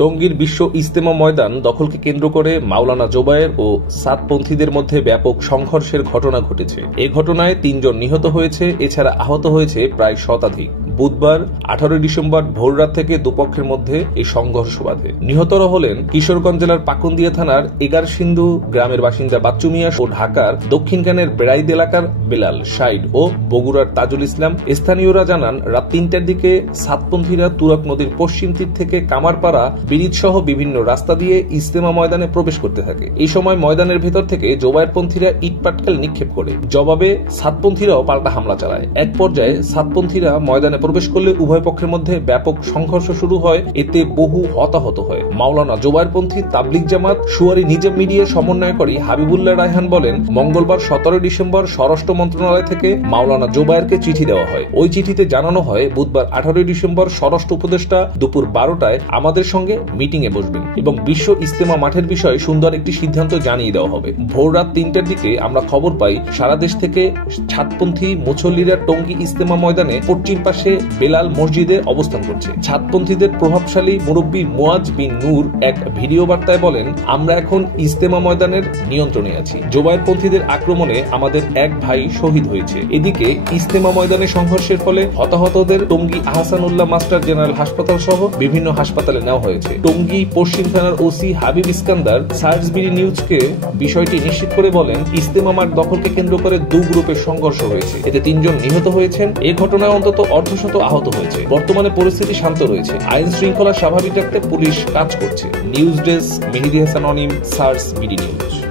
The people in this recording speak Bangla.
টঙ্গীর বিশ্ব ইজতেমা ময়দান দখলকে কেন্দ্র করে মাওলানা জোবায়ের ও সাতপন্থীদের মধ্যে ব্যাপক সংঘর্ষের ঘটনা ঘটেছে। এ ঘটনায় ৩ জন নিহত হয়েছে, এছাড়া আহত হয়েছে প্রায় শতাধিক। বুধবার 18 ডিসেম্বর ভোররাত থেকে দুপক্ষের মধ্যে এই সংঘর্ষ বাধে। নিহতরা হলেন কিশোরগঞ্জ জেলার পাকুন্দিয়া থানার এগারসিন্ধু গ্রামের বাসিন্দা বাচ্চু মিয়া ও ঢাকার দক্ষিণখানের বেড়াইদ এলাকার বেলাল, শাইড ও বগুড়ার তাজুল ইসলাম। স্থানীয়রা জানান, রাত ৩টার দিকে সাতপন্থীরা তুরাগ নদীর পশ্চিম তীর থেকে কামারপাড়া, বিরিজ সহ বিভিন্ন রাস্তা দিয়ে ইজতেমা ময়দানে প্রবেশ করতে থাকে। এই সময় ময়দানের ভেতর থেকে জোবায়েরপন্থীরা ইটপাটকেল নিক্ষেপ করে। জবাবে সাতপন্থীরাও পাল্টা হামলা চালায়। এক পর্যায়ে সাতপন্থীরা ময়দানে প্রবেশ করলে উভয় পক্ষের মধ্যে ব্যাপক সংঘর্ষ শুরু হয়, এতে বহু হতাহত হয়। মাওলানা জোবায়েরপন্থী তাবলিগ জামাত সুয়ারি নিজাম মিডিয়ার সমন্বয়কারী হাবিবুল্লাহ রায়হান বলেন, মঙ্গলবার 17 ডিসেম্বর স্বরাষ্ট্র মন্ত্রণালয় থেকে মাওলানা জোবায়েরকে চিঠি দেওয়া হয়। ওই চিঠিতে জানানো হয়, বুধবার 18 ডিসেম্বর স্বরাষ্ট্র উপদেষ্টা দুপুর 12টায় আমাদের সঙ্গে মিটিং এ বসবেন এবং বিশ্ব ইজতেমা মাঠের বিষয়ে সুন্দর একটি সিদ্ধান্ত জানিয়ে দেওয়া হবে। ভোর রাত 3টার দিকে আমরা খবর পাই, সারা দেশ থেকে ছাদপন্থী মুসল্লিরা টঙ্গী ইজতেমা ময়দানে পশ্চিম পাশে বেলাল মসজিদে অবস্থান করছে। ছাদপন্থীদের প্রভাবশালী মুরব্বী মুয়াজ বিন নূর এক ভিডিও বার্তায় বলেন, আমরা এখন ইজতেমা ময়দানের নিয়ন্ত্রণে আছি। জোবায়েরপন্থীদের আক্রমণে আমাদের এক ভাই শহীদ হয়েছে। এদিকে ইজতেমা ময়দানে সংঘর্ষের ফলে হতাহতদের টঙ্গী আহসানুল্লাহ মাস্টার জেনারেল হাসপাতাল সহ বিভিন্ন হাসপাতালে নেওয়া হয়েছে। টঙ্গী পশ্চিম থানার ওসি হাবিব ইস্কান্দার সার্চবিডি নিউজকে বিষয়টি নিশ্চিত করে বলেন, ইজতেমা মাঠ দখলকে কেন্দ্র করে 2 গ্রুপের সংঘর্ষ হয়েছে, এতে 3 জন নিহত হয়েছেন। এই ঘটনায় অন্তত অর্ধশত আহত হয়েছে। বর্তমানে পরিস্থিতি শান্ত রয়েছে। আইন শৃঙ্খলা স্বাভাবিক রাখতে পুলিশ কাজ করছে। নিউজ ডেস্ক, মেহেদী হাসান অনিম, সার্চবিডি নিউজ।